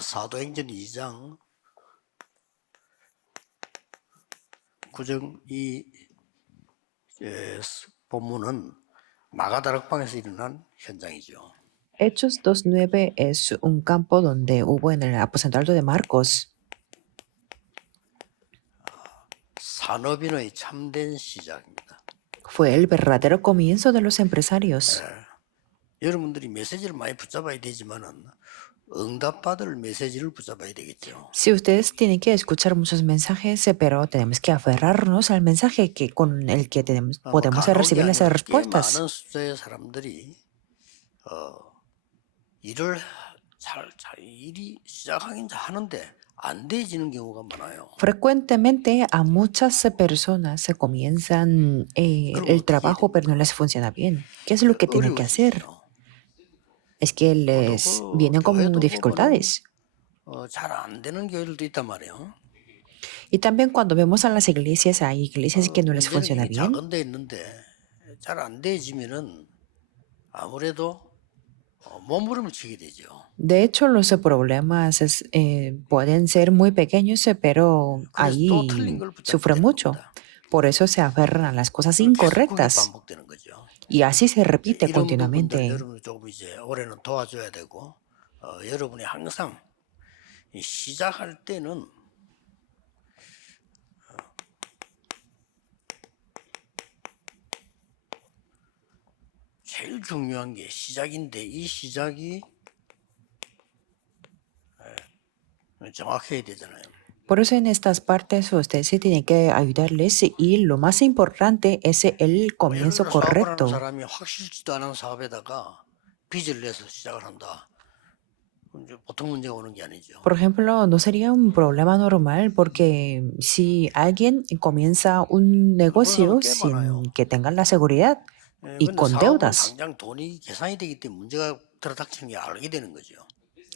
사도행전 2장 9정 이 본문은 마가다락방에서 일어난 현장이죠. Hechos 2:9 es un campo donde hubo en el aposento alto de Marcos. 산업인의 참된 시작입니다. Fue el verdadero comienzo de los empresarios. 여러분들이 메시지를 많이 붙잡아야 되지만은 응답받을 메시지를 붙잡아야 되겠죠. Sí, ustedes tienen que escuchar muchos mensajes, pero tenemos que aferrarnos al mensaje con el que podemos 간혹이 recibir las 아니라 꽤 respuestas. 많은 숫자의 사람들이 일이 시작하긴 하는데 안 되지는 경우가 많아요. Frecuentemente a muchas personas se comienzan el trabajo, pero no les funciona bien. ¿Qué es lo que tienen que hacer? Es que les vienen como dificultades. 잘 안 되는 교회들도 있단 말이에요. Y también cuando vemos a las iglesias, hay iglesias que no les funciona 문제는 bien. 작은 데 있는데 잘 안 되지면은 아무래도 몸부림을 치게 되죠. De hecho, los problemas pueden ser muy pequeños, pero 그래서 또 ahí 틀린 걸 붙잡게 sufren 되는 mucho. 겁니다. Por eso se aferran a las cosas 계속 그게 incorrectas. 반복되는 거죠. Y así se repite 이런 부분들 continuamente. 여러분 조금 이제 올해는 도와줘야 되고 여러분이 항상 시작할 때는 제일 중요한 게 시작인데 이 시작이 정확해야 되잖아요. Por eso en estas partes ustedes se tienen que ayudarles y lo más importante es el comienzo 예를 들어 사업을 하는 correcto. 사람이 확실치도 않은 사업에다가 빚을 내서 시작을 한다. 이제 보통 문제가 오는 게 아니죠. Por ejemplo, no sería un problema normal porque si alguien comienza un negocio 꽤 많아요. sin que tenga la seguridad y 근데 con 사업은 deudas. 당장 돈이 계산이 되기 때문에 문제가 들어닥치는 게 알게 되는 거죠.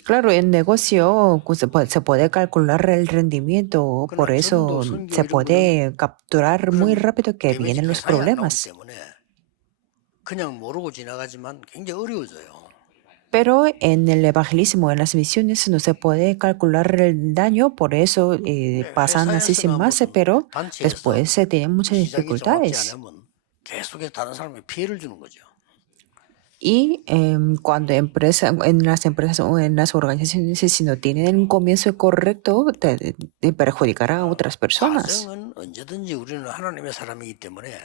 Claro, en negocio se puede calcular el rendimiento, por 그러나 eso 전도 선교 se 이런 거는 puede capturar muy 그런 rápido que 데미지 vienen los 계산이 안 나오기 problemas. 때문에 그냥 모르고 지나가지만 굉장히 어려워져요. Pero en el evangelismo, en las misiones, no se puede calcular el daño, por eso pasan así sin 회사에서나 más, 무슨 pero 단체에서 después se tienen muchas 시작이 정확지 dificultades. 않으면 계속해서 다른 사람에게 피해를 주는 거죠. Y cuando en las empresas o en las organizaciones, si no tienen un comienzo correcto, te perjudicará a otras personas. 과정은 언제든지 우리는 하나님의 사람이기 때문에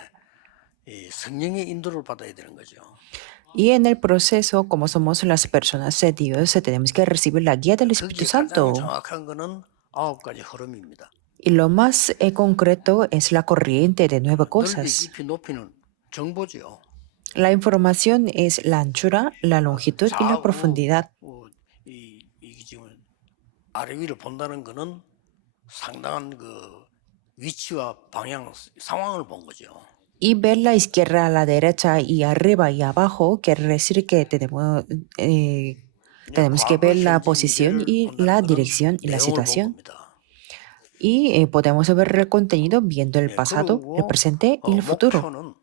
이 성령의 인도를 받아야 되는 거죠. Y en el proceso, como somos las personas de Dios, tenemos que recibir la guía del Espíritu 거기에 가장 Santo. 정확한 거는 9가지 흐름입니다. Y lo más concreto es la corriente de 9 넓이, cosas. 깊이, 높이는 정보죠. La información es la anchura, la longitud y la profundidad. 이게 지금 아래 위를 본다는 거는 상당한 그 위치와 방향, 상황을 본 거죠. Y ver la izquierda, la derecha y arriba y abajo quiere decir que tenemos que ver la posición y la dirección y la situación. Y podemos ver el contenido viendo el pasado, el presente y el futuro. 목표는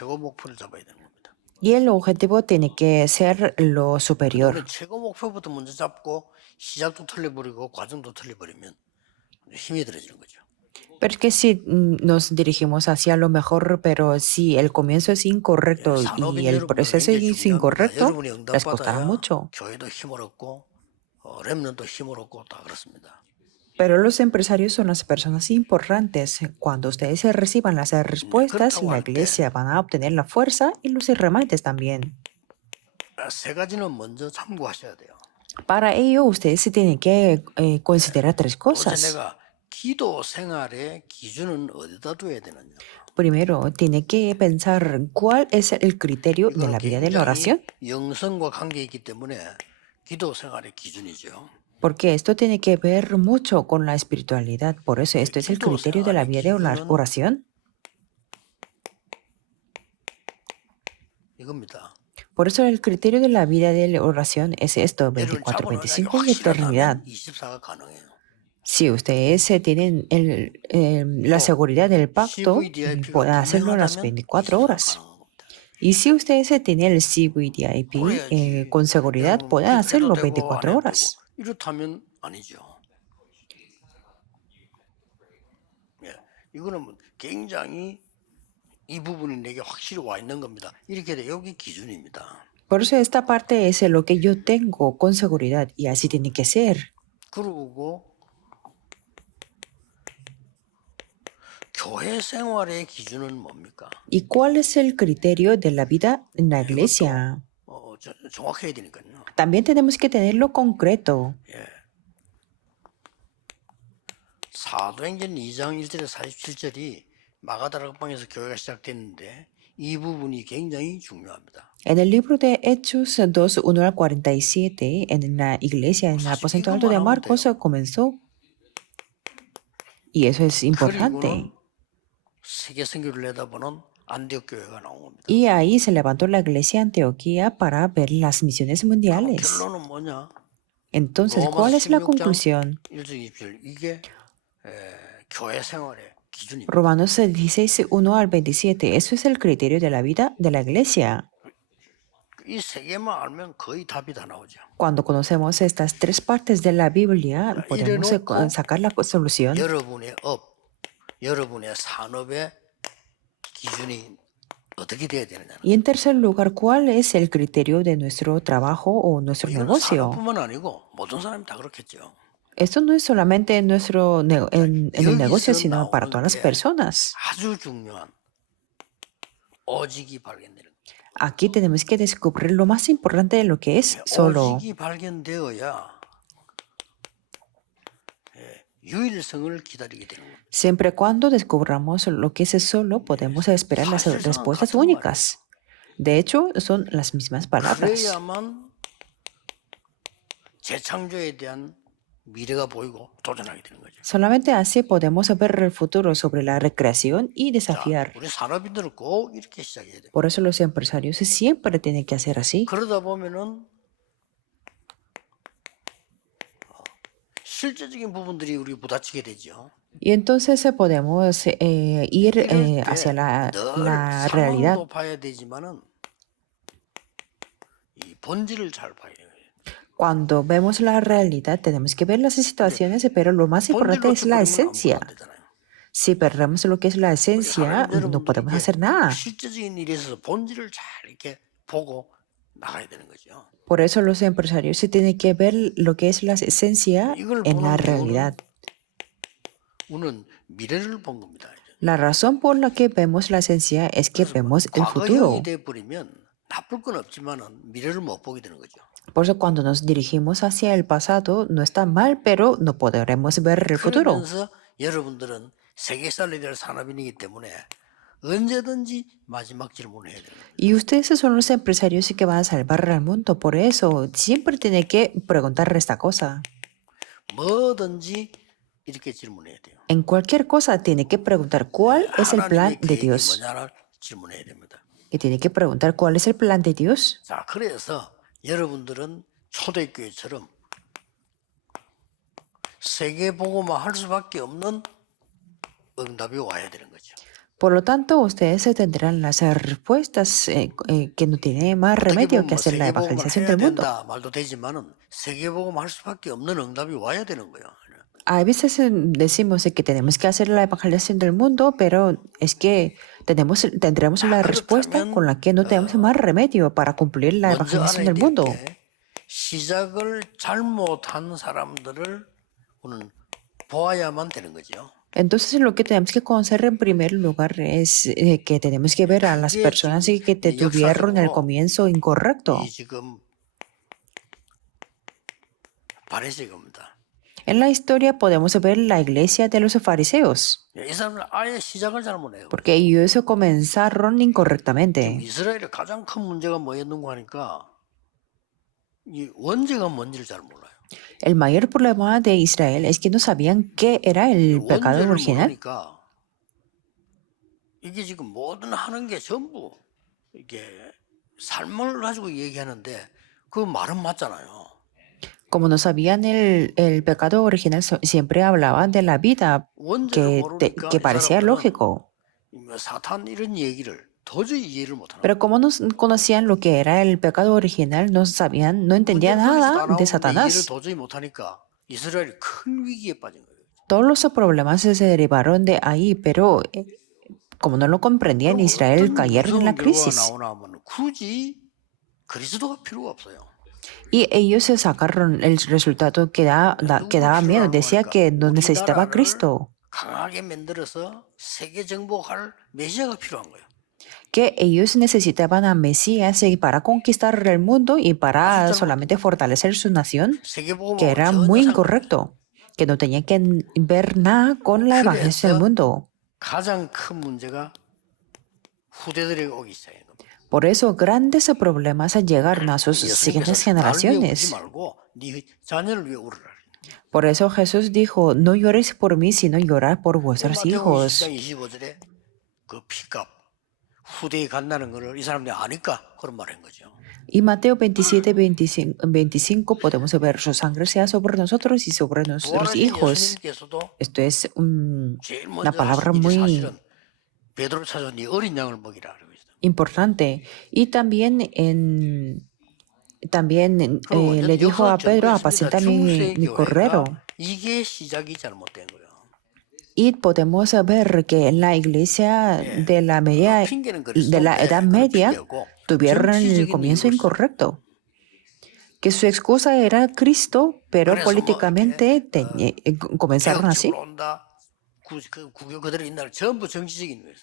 최고 목표를 잡아야 되는 겁니다. Y el objetivo tiene que ser lo superior. 우리 최고 목표부터 먼저 잡고 시작도 틀려버리고 과정도 틀려버리면 힘이 들어지는 거죠. Pero es que si nos dirigimos hacia lo mejor, pero si el comienzo es incorrecto y el proceso es incorrecto, les costará mucho. 교회도 힘을 얻고 렘넌트도 힘을 얻고 다 그렇습니다. Pero los empresarios son las personas importantes. Cuando ustedes reciban las respuestas, la iglesia van a obtener la fuerza y los remanentes también. 세 가지는 먼저 참고하셔야 돼요. Para ello, ustedes se tienen que considerar 3 도대체 cosas. 내가 기도 생활의 기준은 어디다 둬야 되느냐. Primero, tiene que pensar cuál es el criterio de la vida de la oración, 영성과 관계 있기 때문에 기도 생활의 기준이죠. porque esto tiene que ver mucho con la espiritualidad. Por eso esto es el criterio de la vida de la oración. 이겁니다. Por eso el criterio de la vida de la oración es esto, 24, 25 y eternidad. 24가 가능해요. Si ustedes tienen la seguridad del pacto, pueden hacerlo las 24 horas. Y si ustedes tienen el CVDIP, 그래야지 con seguridad 여러분 pueden 기도해도 hacerlo 되고 안 24 해도 되고 horas. 이렇다면 아니죠. 예, 이거는 굉장히 이 부분이 내게 확실히 와 있는 겁니다. 이렇게 돼 여기 기준입니다. Por eso esta parte es lo que yo tengo con seguridad y así tiene que ser. 그리고 교회 생활의 기준은 뭡니까? ¿Y cuál es el criterio de la vida en la 이것도 iglesia? 정확해야 되니까요. También tenemos que tenerlo concreto. 예. 사도행전 2장 1절에 47절이 마가다락방에서 교회가 시작됐는데 이 부분이 굉장히 중요합니다. En el libro de Hechos 2, 1 al 47, en la iglesia, en el aposento alto de Marcos, comenzó. Y eso es importante. 그리고는 세계 선교를 내다보는 안디옥 교회가 나온 겁니다. Y ahí se levantó la iglesia de Antioquía para ver las misiones 그럼 mundiales. 결론은 뭐냐? Entonces, ¿cuál es la conclusión? 1절 2절 이게 교회 생활의 기준입니다. Romanos 16, 1 al 27, eso es el criterio de la vida de la iglesia. 이 세 개만 알면 거의 답이 다 나오죠. Cuando conocemos estas tres partes de la Biblia, podemos 이래놓고 sacar la solución. 여러분의 업, 여러분의 산업의 기준이 어떻게 돼야 되느냐? Y en tercer lugar, ¿cuál es el criterio de nuestro trabajo o nuestro 이건 negocio? 산업뿐만 아니고 모든 사람이 다 그렇겠죠. Esto no es solamente en el negocio, 여기서 sino para todas las 나오는 게 personas. 아주 중요한 오직이 발견되는 거예요. Aquí tenemos que descubrir lo más importante de lo que es solo. 오직이 발견되어야 유일성을 기다리게 되는 거예요. Siempre cuando descubramos lo que es solo, podemos esperar las respuestas únicas. De hecho, son las mismas palabras. 그래야만 재창조에 대한 미래가 보이고 도전하게 되는 거죠. Solamente así podemos ver el futuro sobre la recreación y 자, desafiar. 우리 산업인들은 꼭 이렇게 시작해야 돼요. Por eso los empresarios siempre tienen que hacer así. 그러다 보면은 실제적인 부분들이 우리 부딪히게 되죠. Y entonces podemos ir 이럴 hacia la 늘 realidad. 상황도 봐야 되지만은 이 본질을 잘 봐야 돼요. Cuando vemos la realidad, tenemos que ver las situaciones, pero lo más importante 본질로 es la 쫓겨버리면 esencia. 아무것도 안 되잖아요. Si perdemos lo que es la esencia, 하나님 no podemos 여러분들에게 hacer nada. 실제적인 일에 있어서 본질을 잘 이렇게 보고 나가야 되는 거죠. Por eso los empresarios se tienen que ver lo que es la esencia 이걸 en la 보는 realidad. 우리는 미래를 본 겁니다. La razón por la que vemos la esencia es que vemos el futuro. 과거형이 돼 버리면 나쁠 건 없지만은 미래를 못 보게 되는 거죠. Por eso cuando nos dirigimos hacia el pasado no está mal, pero no podremos ver el futuro. 그러면서 여러분들은 세계 살려야 될 산업인이기 때문에 언제든지 마지막 질문을 해야 돼요. Y ustedes son los empresarios que van a salvar al mundo. Por eso siempre tienen que preguntar esta cosa. 뭐든지 이렇게 질문해야 돼요. En cualquier cosa tiene que preguntar cuál es el plan 하나님의 de 계획이 Dios. 뭐냐를 질문해야 됩니다. Que tiene que preguntar cuál es el plan de Dios. 자, 그래서 여러분들은 초대교회처럼 세계복음화 할 수밖에 없는 응답이 와야 되는 거죠. Por lo tanto, ustedes tendrán las respuestas que no tiene más remedio que hacer la 세계복음을 evangelización 해야 del mundo. 된다 말도 되지만은 세계복음 할 수밖에 없는 응답이 와야 되는 거예요. A veces decimos que tenemos que hacer la evangelización del mundo, pero es que tendremos la respuesta con la que no tenemos más remedio para cumplir la 먼저 evangelización 알아야 del mundo. 될 게 시작을 잘못한 사람들을 우리는 보아야만 되는 거죠. Entonces lo que tenemos que conocer en primer lugar es que tenemos que ver a las 그게 personas 지금 que tuvieron el 역사적으로 comienzo incorrecto. 이 지금 바리새인입니다. En la historia podemos ver la iglesia de los fariseos, 이 사람은 아예 시작을 잘못해요. porque ellos comenzaron incorrectamente. 이스라엘의 가장 큰 문제가 뭐였는가 하니까 이 원죄가 뭔지를 잘 몰라요. El mayor problema de Israel es que no sabían qué era el pecado 원죄를 original. 모르니까 이게 지금 뭐든 하는 게 전부 이게 삶을 가지고 얘기하는데 그 말은 맞잖아요. Como no sabían el pecado original, siempre hablaban de la vida 원죄를 모르니까 que 이 parecía 사람들은 lógico. 뭐 사탄 이런 얘기를 도저히 이해를 못하는 Pero como no conocían lo que era el pecado original, no sabían, no entendían 문제가 거기서 다 nada de 나오는데 이해를 Satanás. 도저히 못하니까 이스라엘이 큰 위기에 빠진 거예요. Todos los problemas se derivaron de ahí, pero como no lo comprendían, 그럼 Israel 어떤 cayeron en la 무서운 결과가 crisis. 나오나 하면 굳이 그리스도가 필요가 없어요. Y ellos se sacaron el resultado que daba miedo. Decía que no necesitaba a 우리나라를 Cristo, 강하게 만들어서 세계 정복할 메시아가 필요한 거예요. que ellos necesitaban a Mesías para conquistar el mundo y para solamente fortalecer su nación, que 세계복음하고 era 전혀 muy 상관없어요. incorrecto, que no tenía que ver nada con la evangelización del mundo. 가장 큰 문제가 후대들에게 오기 시작한 겁니다. Por eso grandes problemas llegaron a sus siguientes 예수님께서 날 위해 울지 generaciones. 말고 네 자녀를 위해 울으라. Por eso Jesús dijo, no lloréis por mí, sino llorar por vuestros 마태복음 hijos. 20장 25절에 그 피값 후대에 간다는 것을 이 사람들이 아니까 그런 말을 한 거죠. Y Mateo 27, 25 podemos ver su sangre sea sobre nosotros y sobre nuestros 부활하신 hijos. 예수님께서도 Esto es 제일 una 먼저 palabra 하신 일이 muy 사실은 베드로 찾아 네 어린 양을 먹이라 그러고 있어요. importante. Y también 그리고 le dijo a 역사 Pedro, 전도했습니다. apacenta 중세 mi cordero. 교회가 이게 시작이 잘못된 거예요. Y podemos ver que en la iglesia de la 핑계는 de la Edad Media 핑계고 tuvieron el 정치적인 comienzo 이유로서 incorrecto. Que su excusa era Cristo, pero 그래서 뭐 políticamente comenzaron así. 개혁적으로 온다. 구교 그대로 있나 전부 정치적인 거예요.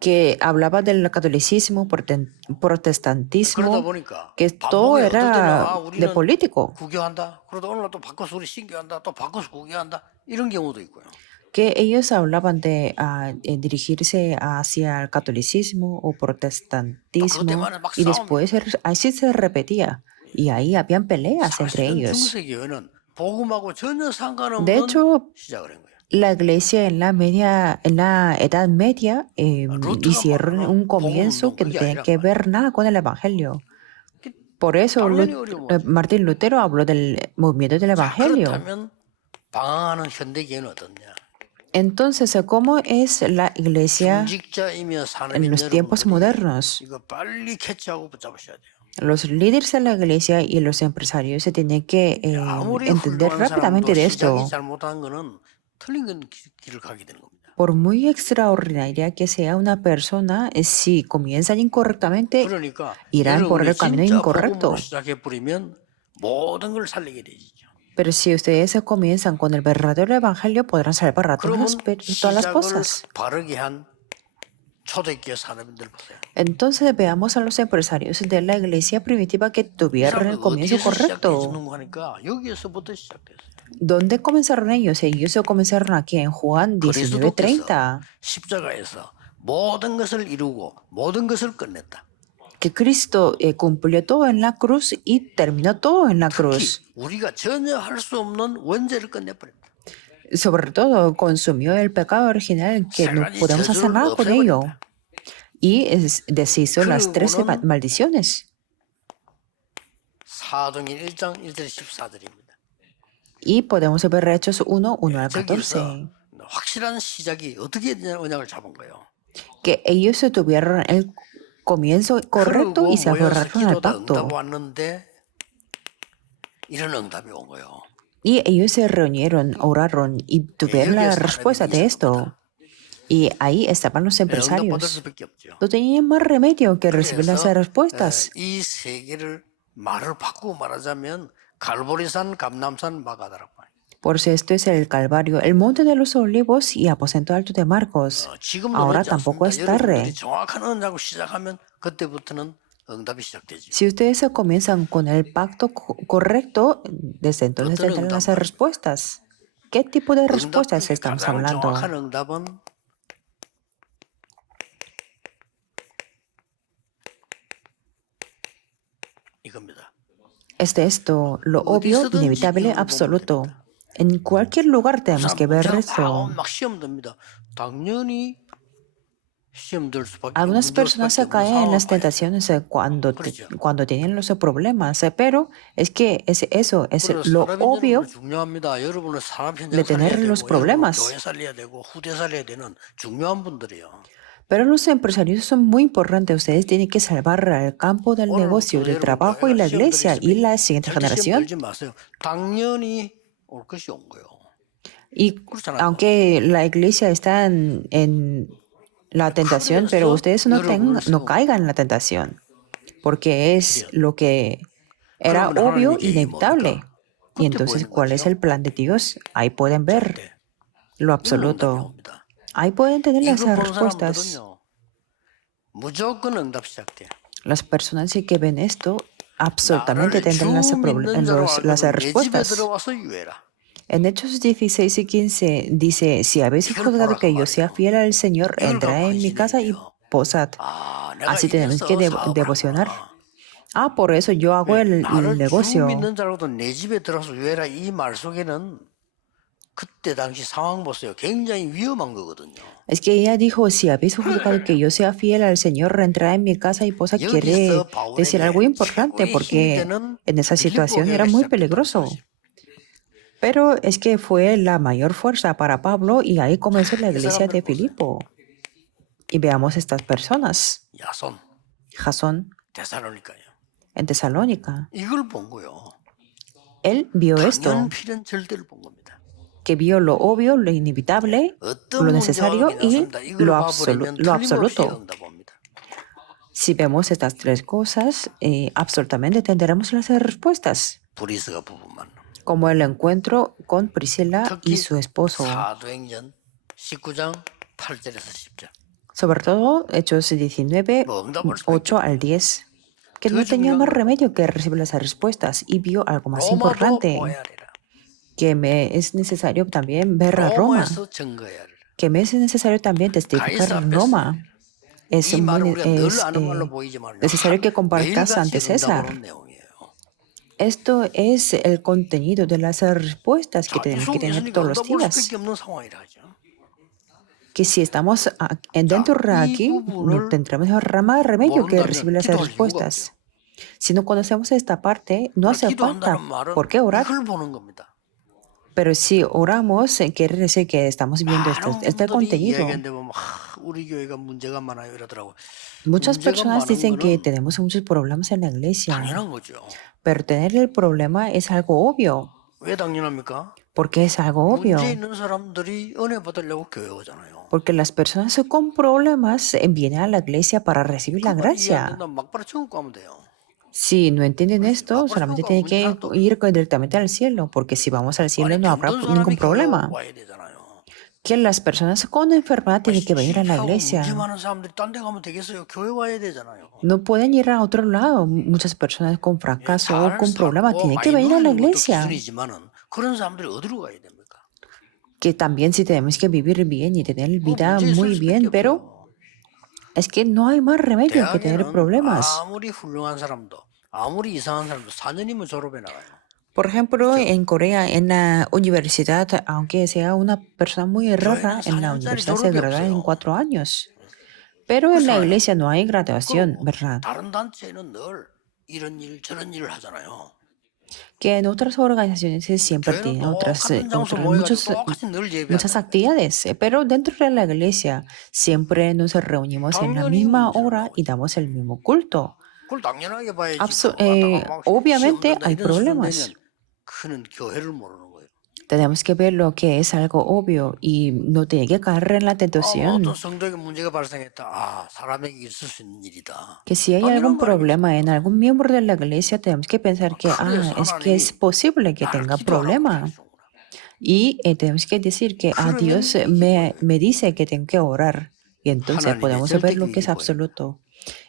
Que hablaba del catolicismo, 그러다 protestantismo, 보니까 que todo 반복에 어떨 때는 era de 우리는 político, 구교한다. 그러다 오늘 또 바꿔서 우리 신교한다. 또 바꿔서 구교한다. 이런 경우도 있고요. que ellos hablaban de dirigirse hacia el catolicismo o protestantismo, 때문에 막 y después así se repetía, y ahí habían peleas entre 사실은 ellos. 중세 교회는 복음하고 전혀 De 상관없는 hecho, 시작을 한 거예요. la iglesia en la Edad Media hicieron un comienzo que no tenía que ver nada con el evangelio. Por eso Martín Lutero habló del movimiento del 자, evangelio. 그렇다면 방황하는 현대 교회는 어떻냐? Entonces, ¿cómo es la iglesia 중직자이며 en 산업인 los tiempos 여러분들이 modernos? 이거 빨리 캐치하고 붙잡으셔야 돼요. Los líderes de la iglesia y los empresarios se tienen que 아무리 entender 훌륭한 rápidamente 사람도 de 시작이 esto. 잘못한 거는 틀린 길을 가게 되는 겁니다. Por muy extraordinaria que sea una persona, si comienzan incorrectamente, 그러니까 irán por el camino 진짜 incorrecto. 복음으로 시작해 버리면 모든 걸 살리게 되죠. Pero si ustedes comienzan con el verdadero evangelio, podrán salvar a 그러면 todas las 시작을 cosas. 바르게 한 초대교회 산업인들 보세요. Entonces veamos a los empresarios de la iglesia primitiva que 이 tuvieron el 사람들 comienzo 어디에서 correcto. 시작됐는가 하니까 여기에서부터 시작됐어요. ¿Dónde comenzaron ellos? Ellos comenzaron aquí en Juan 그리스도께서 19:30. 십자가에서 모든 것을 이루고 모든 것을 끝냈다. Que Cristo cumplió todo en la cruz y terminó todo en la cruz. 특히 우리가 전혀 할 수 없는 원죄를 끝내버렸다. Sobre todo consumió el pecado original que no 사단이 podemos hacer 저주를 nada con ello. 없애버렸다. Y deshizo las 13 그리고는 maldiciones. 사도행전 1장 1절 14절입니다. Y podemos ver Hechos 1, 1 al 저기서 14. 확실한 시작이 어떻게 언약을 잡은 거예요. Que ellos tuvieron el comienzo correcto y se 모여서 aferraron al 기도다 pacto. 응답 왔는데 이런 응답이 온 거예요. Y ellos se reunieron, oraron y tuvieron la respuesta de esto. Y ahí estaban los 응답받을 empresarios. 수밖에 없죠. No tenían más remedio que recibir las 그래서 respuestas. 이 세계를 말을 바꾸고 말하자면 갈보리산, 감남산, 마가다라고 말해요. Por eso esto es el Calvario, el monte de los olivos y aposento alto de Marcos. 지금도 Ahora 늦지 tampoco es 않습니다. tarde. 여러분들이 정확한 언약을 시작하면 그때부터는 응답이 시작되죠. Si ustedes comienzan con el pacto correcto, desde entonces 어떤 tendrán las 응답만? respuestas. ¿Qué tipo de 응답 respuestas 중에 estamos 가장 hablando? 정확한 응답은 이겁니다. Es de esto, lo obvio, inevitable, absoluto. En cualquier lugar tenemos que ver esto. 막 시험 듭니다. 당연히 시험 들 수밖에 Algunas 문제올 personas se 수밖에 없는 caen en las 상황을 봐야 돼요. tentaciones cuando, 그렇죠. cuando tienen los problemas, pero es que eso, es 그래서 lo 산업 obvio 현장은 중요합니다. 여러분은 산업 현장 de tener 살려야 los 되고 여러분은 problemas. 교회 살려야 되고 후대 살려야 되는 중요한 분들이에요. Pero los empresarios son muy importantes. Ustedes tienen que salvar el campo del negocio, 오늘부터 del 여러분 trabajo y la 시험 iglesia y 드리겠습니다. la siguiente 절대 시험 generación. 걸지 마세요. 당연히 올 것이 온 거예요. Y 그렇잖아요. aunque la iglesia está en la tentación, pero 그래서 ustedes 여러분을 no 세운 caigan en la tentación, porque es lo que era 그러면 obvio, 하나님 계획이 inevitable. 뭡니까? Y 그때 entonces, 보이는 ¿cuál es 거죠. el plan de Dios? Ahí pueden ver 절대. lo 이런 응답이 absoluto. 옵니다. Ahí pueden tener las 이걸 본 respuestas. 사람들은요. 무조건 응답 시작돼. Las personas que ven esto absolutamente 나를 tendrán 주 믿는 자로 las 알거든 내 집에 respuestas. 들어와서 유해라. En Hechos 16 y 15 dice, si habéis 이걸 juzgado 보라 그 que yo sea 말이에요. fiel al Señor, 이걸 entrad 갖고 en mi casa y 헌신해야 돼요. posad. 아, 내가 Así tenemos 이래서 que 사업을 devocionar. 하구나. Por eso yo hago 왜? el 나를 주 negocio. 믿는 자로도 내 집에 들어와서 유해라 이 말 속에는 그때 당시 상황 보세요. 굉장히 위험한 거거든요. Es que ella dijo, si habéis juzgado que yo sea fiel al Señor, entrad en mi casa y posad. Quiere 여기서 decir algo 바울에게 importante 최고의 힘이 porque 되는 en esa 빌립보 situación 교회가 era muy 시작됐다는 peligroso. 사실. Pero es que fue la mayor fuerza para Pablo y ahí comenzó la 이 iglesia 사람들 de 보세요. Filipo. Y veamos estas personas. 야손, Jasón 데살로니가요. en Tesalónica. 이걸 본 거요. Él vio esto, 당연 필연 절대를 본 겁니다. que vio lo obvio, lo inevitable, 어떤 lo 문제가 necesario y 나섭니다. 이걸 lo 봐버리면 틀림없이 absoluto. 응답합니다. Si vemos estas tres cosas, absolutamente tendremos las respuestas. 브리스가 부부만. Como el encuentro con Priscila y 특히 su esposo. 사도행전 19장 8절에서 10절. Sobre todo, Hechos 19, 뭐 응답할 수밖에 8 al 10. Que 더 no tenía 중요한 más 건 remedio que recibir las respuestas y vio algo más 로마도 importante, 보아야 하리라. que me es necesario también ver a Roma, 로마에서 증거해야 하리라. que me es necesario también testificar 가이사 en 앞에서 Roma. Es 이 말은 muy 우리가 늘 아는 말로 보이지만 necesario que compartas ante 매일같이 César. 응답하는 내용이에요. Esto es el contenido de las respuestas que 자, 이 tenemos que 속에 tener 있으니까 todos los 응답할 días. 수밖에 없는 상황이라 하죠. Que si estamos dentro de 이 aquí, no 부분을 tendremos más remedio que 모른다면 recibir las 기도할 이유가 respuestas. Si no conocemos esta parte, no hace falta 기도한다는 말은 por qué orar. 이걸 보는 겁니다. Pero si oramos, quiere decir que estamos viendo 많은 este 분들이 contenido. 이야기하는데 보면 우리 교회가 문제가 많아요 이러더라고. Muchas 문제가 personas 많은 dicen que 거는 tenemos muchos problemas en la iglesia, 당연한 거죠. pero tener el problema es algo obvio. 왜 당연합니까? ¿Por qué es algo obvio? 문제 있는 사람들이 은혜 받으려고 교회 오잖아요. Porque las personas con problemas vienen a la iglesia para recibir la 그걸 이해 안 gracia. 된다면 막바로 천국 가면 돼요. Si no entienden Pues, esto, pues, solamente nunca tienen 문제 que 하나도 없어요. ir directamente al cielo, porque si vamos al cielo 아니 no habrá 병든 ningún 사람이 교회 problema. 와야 되잖아요. Que las personas con enfermedad tienen que venir a la 실패하고 문제 iglesia. 많은 사람들이 딴 데 가면 되겠어요. 교회 와야 되잖아요. No pueden ir a otro lado. Muchas personas con fracaso o 잘 con problemas 살고 tienen que 많이 venir a la 누리는 것도 iglesia. 기준이지만은 그런 사람들이 어디로 가야 됩니까? Que también si tenemos que vivir bien y tener 뭐 vida 문제 있을 muy 수밖에 bien, pero 없어요. es que no hay más remedio que tener 대학에는 problemas. 아무리 훌륭한 사람도 아무리 이상한 사람도 4년이면 졸업해 나가요. Por ejemplo, en Corea, en la universidad, aunque sea una persona muy rara, en la universidad se gradúa en 4 años. Pero en la iglesia no hay graduación, ¿verdad? 다른 단체는 늘 이런 일 저런 일을 하잖아요. Que en otras organizaciones siempre 교회는 tienen 똑같은 장소 모여가지고 똑같이 늘 muchas 예배하잖아요. actividades, pero dentro de la iglesia siempre nos reunimos en la misma hora y damos el mismo culto. 그걸 당연하게 봐야지. Obviamente hay problemas. 그는 교회를 모르는 거예요. Tenemos que ver lo que es algo obvio y no tiene que caer en la tentación. 어떤 성도에게 문제가 발생했다. 아, 사람에게 있을 수 있는 일이다. Que si hay algún problema en algún miembro de la iglesia, tenemos que pensar que es que es posible que tenga problema. Y tenemos que decir que Dios me dice que tengo que orar. Y entonces podemos ver lo que es absoluto.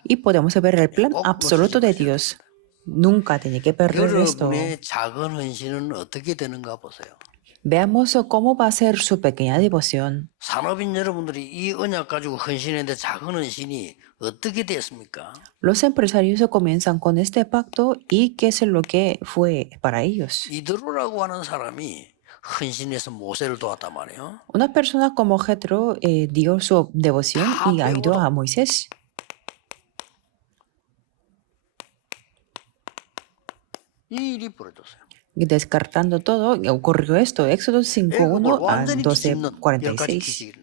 Y podemos ver el plan absoluto de Dios. Nunca tiene que perder esto. 여러분의 작은 헌신은 어떻게 되는가 보세요. Veamos cómo va a ser su pequeña devoción. 산업인 여러분들이 이 언약 가지고 헌신했는데 작은 헌신이 어떻게 됐습니까? Los empresarios comienzan con este pacto y qué es lo que fue para ellos. 이드로라고 하는 사람이 헌신해서 모세를 도왔단 말이에요. Una persona como Jetro dio su devoción y ayudó a Moisés. 이 일이 벌어졌어요. Descartando todo, ocurrió esto. Éxodo 5:1 a 12:46.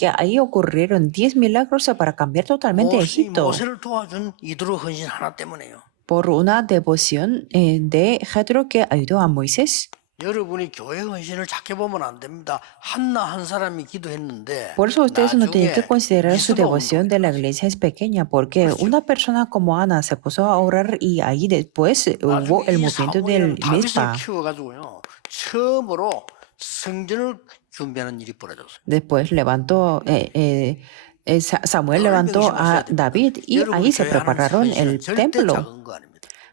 que ahí ocurrieron 10 milagros para cambiar totalmente Egipto 모세를 도와준 이드로 헌신 하나 때문에요. por una devoción de Jetro que ayudó a Moisés. 여러분이 교회 헌신을 작게 보면 안 됩니다. 한나 한 사람이 기도했는데 Por eso ustedes no tienen que 나중에 considerar su 미스바 devoción de la iglesia es pequeña, porque 그렇죠. una persona como Ana se puso a orar y ahí después hubo 나중에 el 이 movimiento del 사무엘은 다윗을 Mizpa. 키워가지고요. 처음으로 성전을 준비하는 일이 벌어졌어요. Después levantó, Samuel 늘 levantó 명심하셔야 a 됩니다. David y 여러분이 ahí se 교회 하는 prepararon 헌신은 el 절대 templo. 작은 거 아닙니다.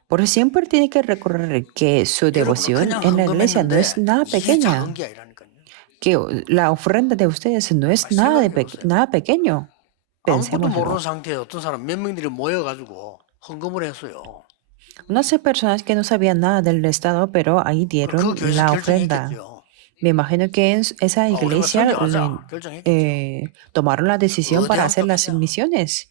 Por eso siempre tiene que recordar que su 여러분은 devoción 그냥 en la iglesia no 헌금했는데 es nada 이게 pequeña, 작은 게 아니라니까요. que la ofrenda de ustedes no es nada, nada pequeño. 아무것도 Pensémoslo. 모르는 상태에 어떤 사람 몇 명들이 모여가지고 헌금을 했어요. Unas personas que no sabían nada del Estado, pero ahí 그 dieron 교회에서 la ofrenda. 결정했겠죠. Me imagino que en esa 우리가 iglesia 선교하자 결정했겠죠. tomaron la decisión para 어디 hacer las 합격하냐? misiones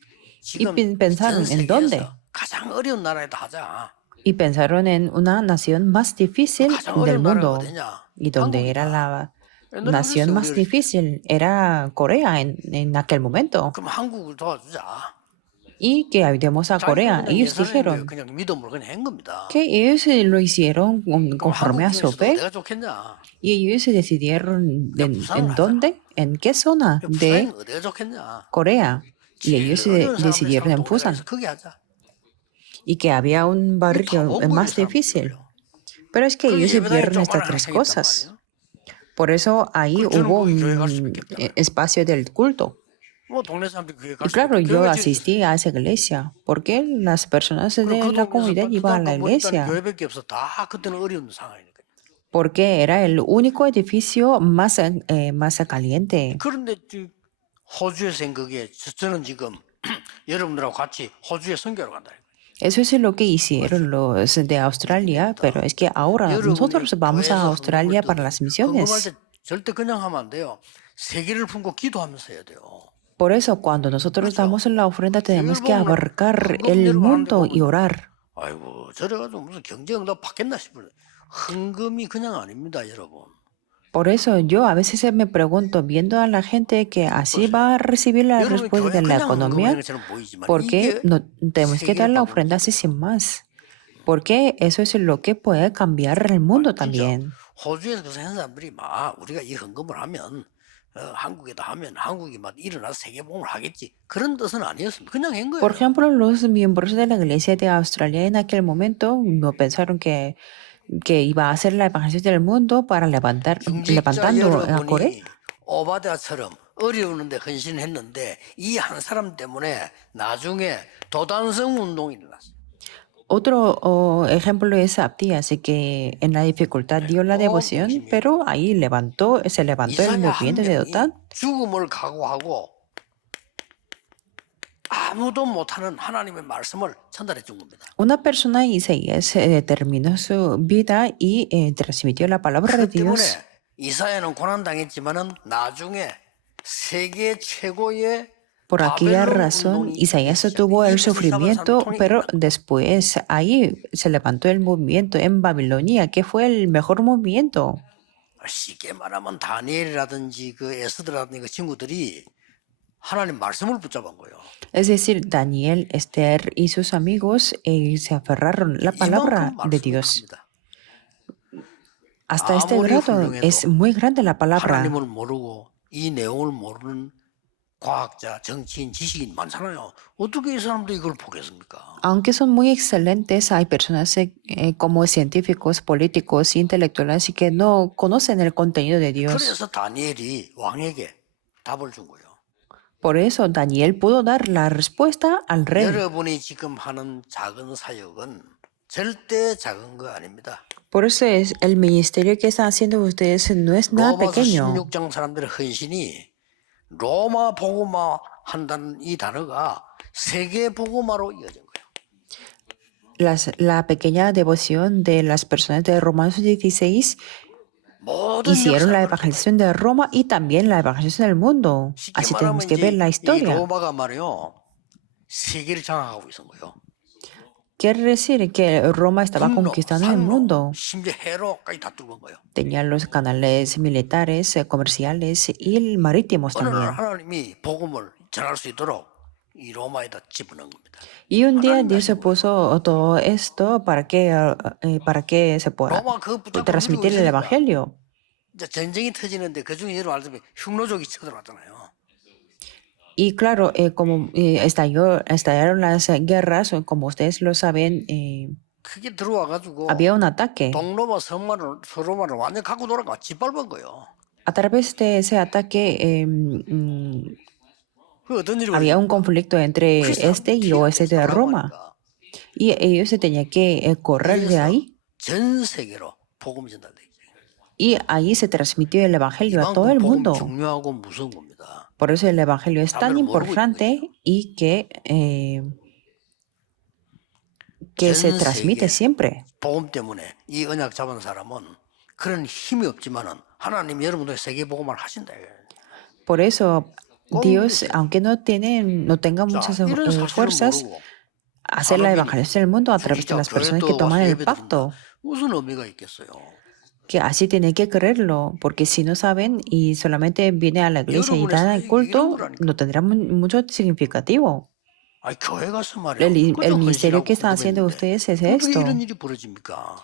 y 지금 pensaron 전 en dónde. 세계에서 가장 어려운 나라에다 하자. Y pensaron en una nación más difícil 가장 del 어려운 나라가 mundo. 어디냐? Y donde era 한국이다. la 옛날에 nación 그랬어요. más difícil era Corea en aquel momento. 그럼 한국을 도와주자. Y que ayudemos a Corea. 자기는 그냥 Ellos 예산을 dijeron 그냥 믿음으로 그냥 한 겁니다. que ellos lo hicieron 그럼 conforme a su 한국 fe. 중에서도 어디가 좋겠냐? Y ellos se decidieron en dónde, en qué zona de 부산 어디가 좋겠냐? Corea. Y ellos se 어려운 사람들이 decidieron en 사는 Busan. 동네에서 거기 하자. Y que había un barrio más difícil. Pero es que ellos vieron estas tres cosas. Por eso ahí hubo un espacio del culto. 뭐 동네 사람들이 그게 Y claro, yo asistí a esa iglesia. Porque las personas de la comunidad iban a la iglesia. 교회밖에 없어. 다 그때는 어려운 상황이니까. Porque era el único edificio más, más caliente. 그런데 호주에서 한 그게 저는 지금 여러분들하고 같이 호주에 선교하러 간다. Eso es lo que hicieron los de Australia, pero es que ahora nosotros vamos a Australia para las 헌금할 misiones. 때 절대 그냥 하면 안 돼요. 세계를 품고 기도하면서 해야 돼요. Por eso, cuando nosotros damos la ofrenda, tenemos que abarcar el mundo y orar. 아이고 저래가지고 무슨 경제응답 받겠나 싶어요. 헌금이 그냥 아닙니다, 여러분. Por eso yo a veces me pregunto, viendo a la gente que así va a recibir la 여러분 respuesta de 교회 la 그냥 economía, 헌금하는 것처럼 보이지만 ¿por qué 이게 no tenemos que dar la 세계를 ofrenda así sin más? Porque eso es lo que puede cambiar el mundo 진짜 también. 호주에서 그 사람들이 막 우리가 이 헌금을 하면 한국에다 하면 한국이 막 일어나서 세계복음을 하겠지 그런 뜻은 아니었습니다. 그냥 한 거예요. Por ejemplo, los miembros de la iglesia de Australia en aquel momento no pensaron que iba a hacer la evangelización del mundo para 중직자 levantando a Corea. 여러분이 오바댜처럼 어려우는데 헌신했는데 이 한 사람 때문에 나중에 도단성 운동이 일어났어요. Otro ejemplo es Abdías, que en la dificultad dio la devoción, pero ahí se levantó el 이사야 한 movimiento de 명이 Dotán. 죽음을 각오하고 아무도 못하는 하나님의 말씀을 전달해 준 겁니다. Una persona, Isaías, terminó su vida y transmitió la palabra de 그 때문에 Dios. 이사야는 고난당했지만은 나중에 세계 최고의 Por aquella 바벨론 razón, 운동이 Isaías 시작돼요. tuvo el 이집트 사람 sufrimiento, 통일입니다. pero después ahí se levantó el movimiento en Babilonia, que fue el mejor movimiento. 쉽게 말하면 다니엘이라든지 그 에스더라든지 그 친구들이 하나님 말씀을 붙잡은 거예요. Es decir, Daniel, Esther y sus amigos se aferraron la palabra 이만큼 de 말씀을 Dios. 합니다. Hasta este 아무리 grado 훌륭해도 es muy grande la palabra. 하나님을 모르고 이 내용을 모르는 과학자, 정치인, 지식인 많잖아요. 어떻게 이 사람들이 이걸 보겠습니까? Aunque son muy excelentes, hay personas como científicos, políticos, intelectuales y que no conocen el contenido de Dios. 그래서 다니엘이 왕에게 답을 준 거예요. Por eso Daniel pudo dar la respuesta al rey. 여러분이 지금 하는 작은 사역은 절대 작은 거 아닙니다. Por eso es el ministerio que están haciendo ustedes no es nada 로마서 pequeño. 16장 사람들의 헌신이 로마 복음화 한다는 이 단어가 세계 복음화로 이어진 거예요. La pequeña devoción de las personas de Romanos 16 모든 hicieron la 역사를 evangelización de Roma y también la evangelización del mundo. 쉽게 Así 말하면 tenemos que ver 이제 la 이 historia. 로마가 말이요 세계를 장악하고 있는 거예요. Quiere decir que Roma estaba 분노, conquistando el 산노, mundo. 심지어 해로까지 다 뚫은 거예요. Tenía los canales militares, comerciales y marítimos 어느 날 también. 하나님이 복음을 전할 수 있도록 이 로마에다 집어넣은 겁니다. Y un día 하나님이 Dios se 하신 거예요. puso todo esto para que se pueda 로마 그거 붙잡고 transmitir el 누리고 있으니까 evangelio. 이제 전쟁이 터지는데 그중에 여러분 알다시피 흉노족이 쳐들어왔잖아요. Y claro, como estallaron las guerras, como ustedes lo saben, 그게 들어와가지고 había un ataque. 동로마 서로마를 완전 갖고 돌아가 짓밟은 거예요. A través de ese ataque 그 어떤 일이 había un 벌어집니까? conflicto entre 그 este y 사람들이 oeste de 살라고 Roma. 하니까 Y ellos se tenían que correr de 그래서 ahí. 전 세계로 복음이 전달되죠. Y ahí se transmitió el evangelio a todo 이만큼 el 복음이 mundo. 중요하고 무서운 겁니다. Por eso el evangelio es tan 사람들은 모르고 있는 importante 거죠. y que se 전 transmite 세계 siempre. 복음 때문에 이 언약 잡은 사람은 그런 힘이 없지만은 하나님 여러분들 세계 복음을 하신다. Por eso 꼭 Dios, 믿으세요. aunque no tenga 자, muchas 이런 사실을 fuerzas, 모르고 hacer la 산업인이 evangelización del mundo a través de 주기자 las 교회 personas 또 que 와서 toman el 예배 드린다. pacto. 무슨 의미가 있겠어요? Que así tienen que creerlo, porque si no saben y solamente viene a la iglesia y 여러분의 dan el 사역이 이런 culto, 거라니까. no tendrá mucho significativo. 아니 교회 가서 말이야. El 그저 ministerio que están 헌신하고 haciendo 궁금했는데 ustedes es 어떻게 esto, 이런 일이 벌어집니까?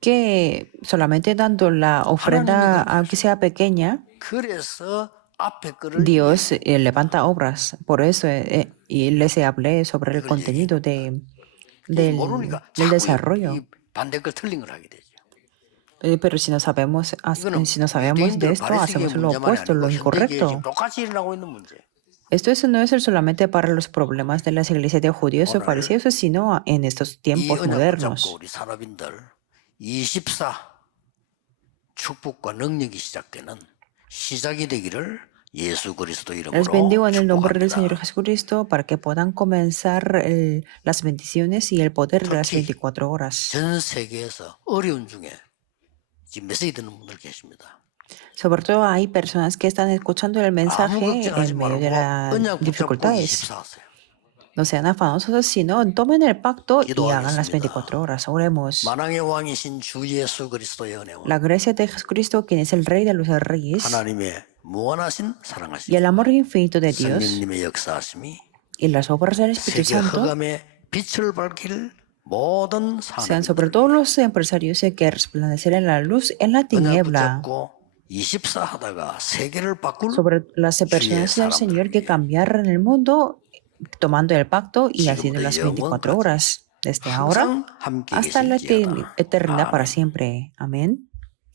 que solamente dando la ofrenda, aunque sea pequeña, 그래서 앞에 거를 Dios levanta obras. Por eso y les hablé sobre el contenido 모르니까 del 자꾸 desarrollo. 이 반대 걸 틀린 걸 하게 되죠. Pero si no sabemos de 유대인들 esto, 바리새인의 hacemos lo 문제만이 opuesto, 아니고 lo 현대계에 incorrecto. 지금 똑같이 일어나고 있는 문제. Esto no es solamente para los problemas de las iglesias de judíos o 오늘 fariseos, sino en estos 이 tiempos 언약 붙잡고 modernos. 우리 산업인들 24 축복과 능력이 시작되는 시작이 되기를 예수 그리스도 Les 이름으로 bendigo en el nombre del Señor 축복합니다. Jesucristo para que puedan comenzar las bendiciones y el poder de las 특히 24 horas. 전 세계에서 어려운 중에 지금 메시지 듣는 분들 계십니다. Sobre todo hay personas que están escuchando el 아무 mensaje 걱정하지 en medio de 말고 las 언약 붙잡고 dificultades. 24하세요. No sean afanosos, sino tomen el pacto y hagan las 기도하겠습니다. 24 horas. Oremos. 만왕의 왕이신 주 예수 그리스도의 은혜와 La gracia de Jesucristo, quien es el Rey de los Reyes, 하나님의 무한하신 y 사랑하심 el amor infinito de Dios, 성령님의 역사하심이 y las obras del Espíritu 세계 Santo 흑암에 빛을 밝힐 모든 sean sobre 사람들 todos los empresarios que resplandecerán la luz en la 언약 tiniebla, 붙잡고 24 하다가 세계를 바꿀 sobre las personas del Señor que cambiaron el mundo tomando el pacto y haciendo las 24 horas, desde ahora 항상 함께 hasta la 계실지어다. eternidad para 아멘. siempre. Amén.